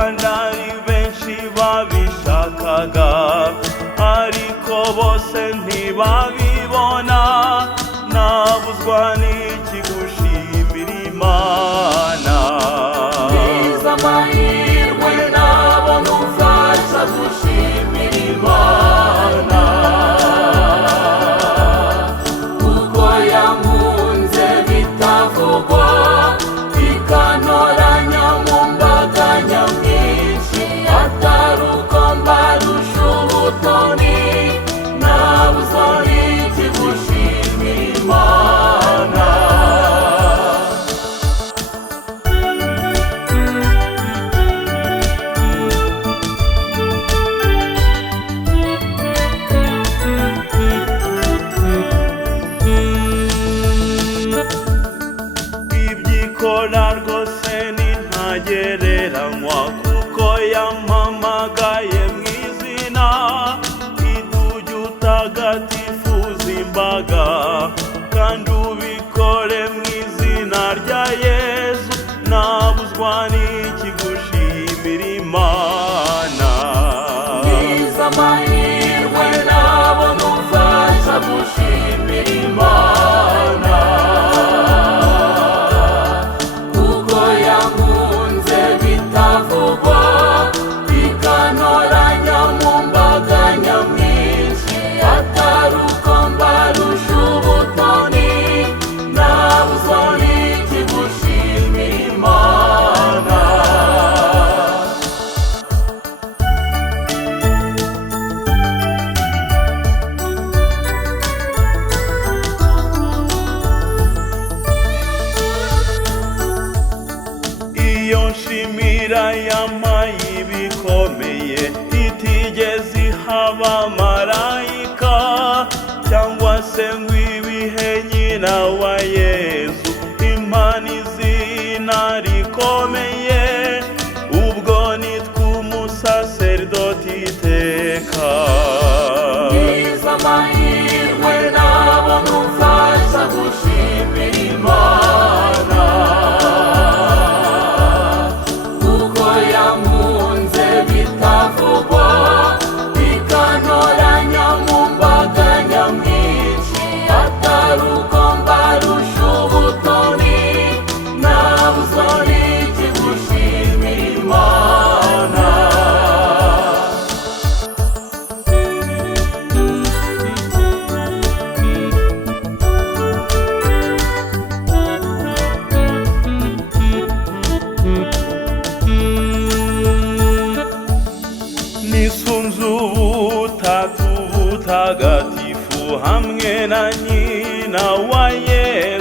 kandi ari benshi babishakaga, ariko bose ntibabibona. Nabuzwa n'iki gushimira Imana? Ngize amahirwe nabona umfasha gushimira Imana, kuko yankunze bitavugwa, ikantoranya mu mbaga nyamwinshi. Atari uko mbarusha ubutoni, nabuzwa n'iki gushimira Imana? Ibyikora rwose nintagereranywa, kuko yampamagaye mu izina ritujya utagatifuza imbaga, kandi ubikore mu izina rya Yesu. Nabuzwa n'iki gushimira Imana? Ngize amahirwe nabona umfasha gushimira Imana, kuko yankunze bitavugwa, ikantoranya mu mbaga nyamwinshi. Atari uko mbarusha ubutoni, nabuzwa n'iki gushimira Imana? Iyo nshimira yampaye ibikomeye, itigeze ihaba marayika, cyangwa se ngo ibihe nyina wa Yesu. Imana izina rikomeye, ubwo nitwa umusaserdoti iteka. Ngize amahirwe nabona umfasha gushimira Imana, kuko yankunze bitavugwa, ikantoranya mu mbaga nyamwinshi. Atari uko mbarusha ubutoni, nabuzwa n'iki gushimira Imana? Nisunze ubutatu butagatifu hamwe na nyina wa Yesu.